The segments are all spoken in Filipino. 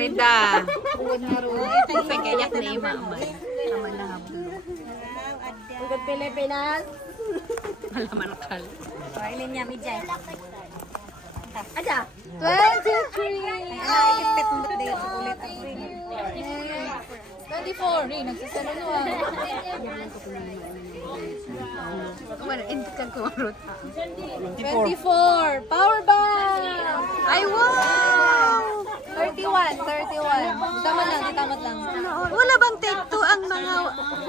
Florida. Ito kayak na ima man. Aman na hablo. Ugod Pilipinas. Malaman kal. Kainin niya, Mijay. Aja. 23. Ay, ipit mo din. Ulit ang ring. 24. Eh, nagsasalo na. Bueno, hindi ka kumarot. 24. Power bank. Ay, wow! 31. 31. Tama lang, di tamat lang. Wala bang take two ang mga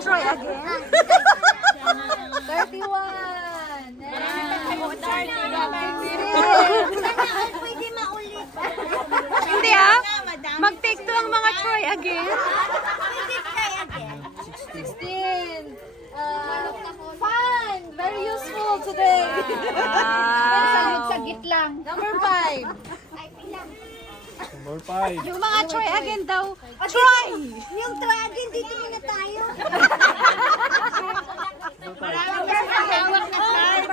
try again? 31. Pwede maulit. Hindi ah. Mag-take two ang mga try again. Pwede try again. 16. Uh, fun. Very useful today. Wow. Sagit lang. Number 5. Number five. Yung mga try again daw. Try! Yung try again, dito muna tayo.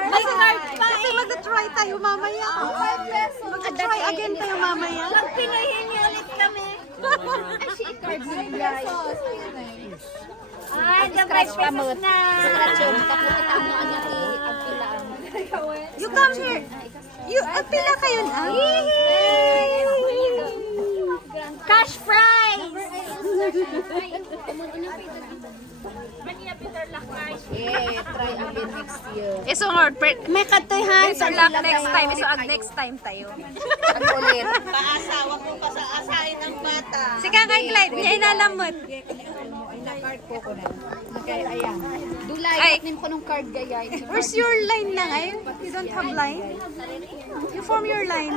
Kasi, kasi mag-try tayo mamaya. Mag-try again tayo mamaya. Pinahin niyo ulit kami. Ay, scratch pa mo. Na. Scratch yun. Tapos kita mo ano ang pilaan. You come here. You, uh, pila kayo na? Cash prize! Yeah, try again next year. Iso nga, pre- May katoyhan Iso luck next time. Iso ag next time tayo. Ano ulit? Paasawa ko pa sa asahin ng bata. Si Kakay Clyde, niya inalamot. Na card ko ko na. Okay, ayan. Dulay, Ay. atnin ko nung card gaya. Where's your line lang ay? You don't have line? You form your line.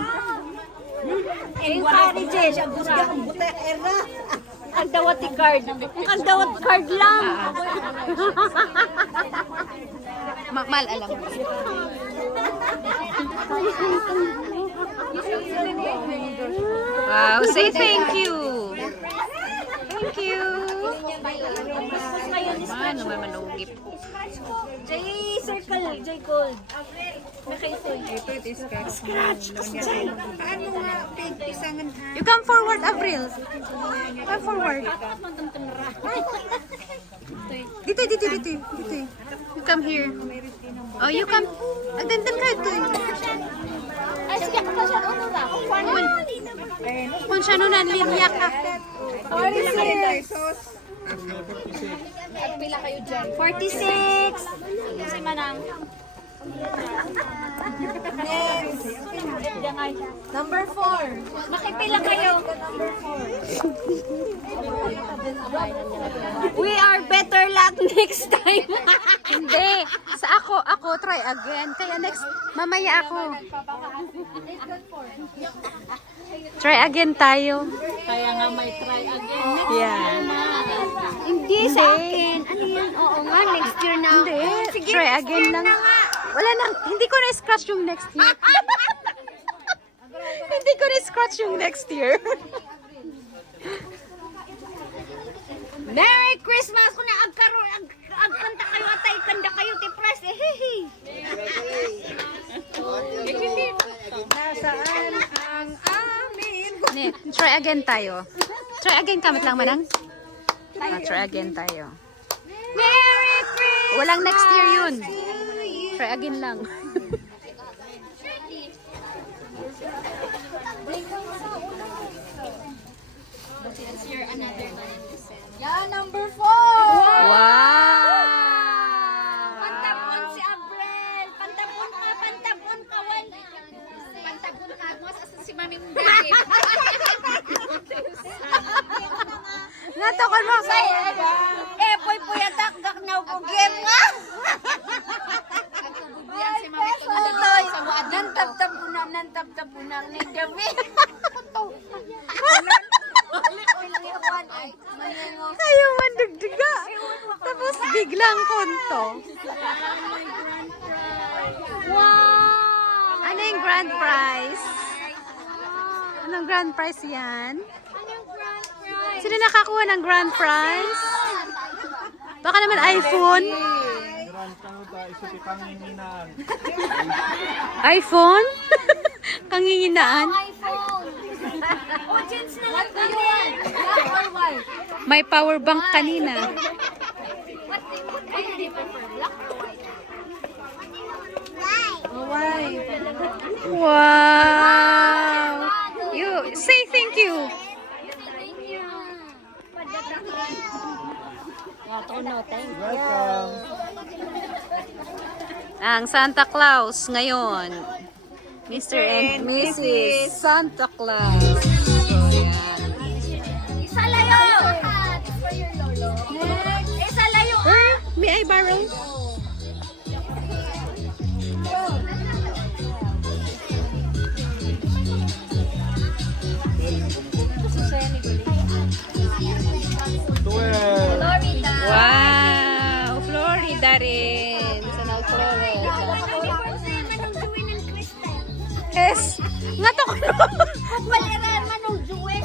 Yung pari, Jess. Ang dawat ni card. Ang dawat card lang. Ma mal alam. Wow, say thank you. Thank you. Ano man manugip. J circle, J cold. You come forward, Avril. Come forward. Dito, dito, dito. Dito. You come here. Oh, you come. Agdandan ka ito. Ay, sige, ako siya. Ano na? Kun. Kun siya nun, linya ka. At pila kayo dyan. 46. Si Manang. Number 4. Makipila kayo. We are better luck next time. Hindi. Sa ako, ako, try again. Kaya next, mamaya ako. Try again tayo. Kaya nga may try again. Yeah. Hindi sa akin. Ano yan? Oo nga, next year na. Hindi. Try again lang. Wala nang, hindi ko na-scratch yung next year. hindi ko na-scratch yung next year. Merry Christmas! Kung na agkaroon, ag, agkanta kayo at ay kanda kayo, tipres. Eh, hihi. Nasaan ang amin? Ne, try again tayo. Try again kamit lang manang. Ah, try again tayo. Merry Christmas! Walang next year yun. Try again lang. Yan, number 4. Wow! Si pantapon ka, wan. Pantabon ka mo sa si Mami mong David. Natokon mo. Eh, poy puyatak, gak na ugugim nga. Utoy, nantap-tap po na, nantap-tap po na ni David. Ayaw man dugduga. Tapos biglang konto. Wow! Ano yung grand prize? Anong grand prize yan? Sino nakakuha ng grand prize? Baka naman iPhone? IPhone? Kanginginaan? iPhone! Audience na lang kami. May power bank kanina. What do you black. You say thank you. Welcome. Ang Santa Claus ngayon. Mr. and Mrs. Santa Claus. So, yan. Isa layo! Isa layo! Where? May I borrow? Twelve. Florida rin. Sa. Yes! Nga to ko Pagpaliran manong Jewel.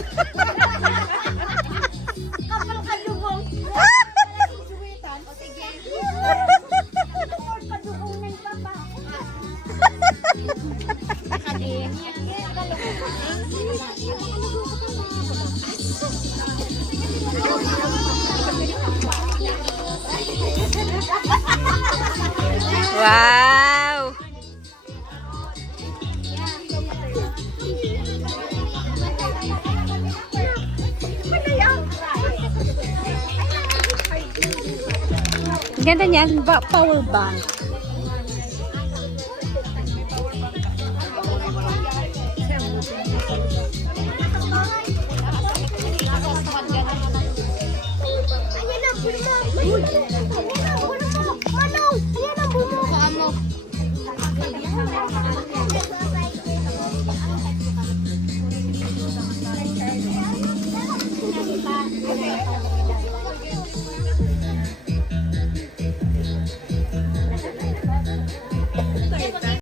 Wow! Ganda niyan, power bank.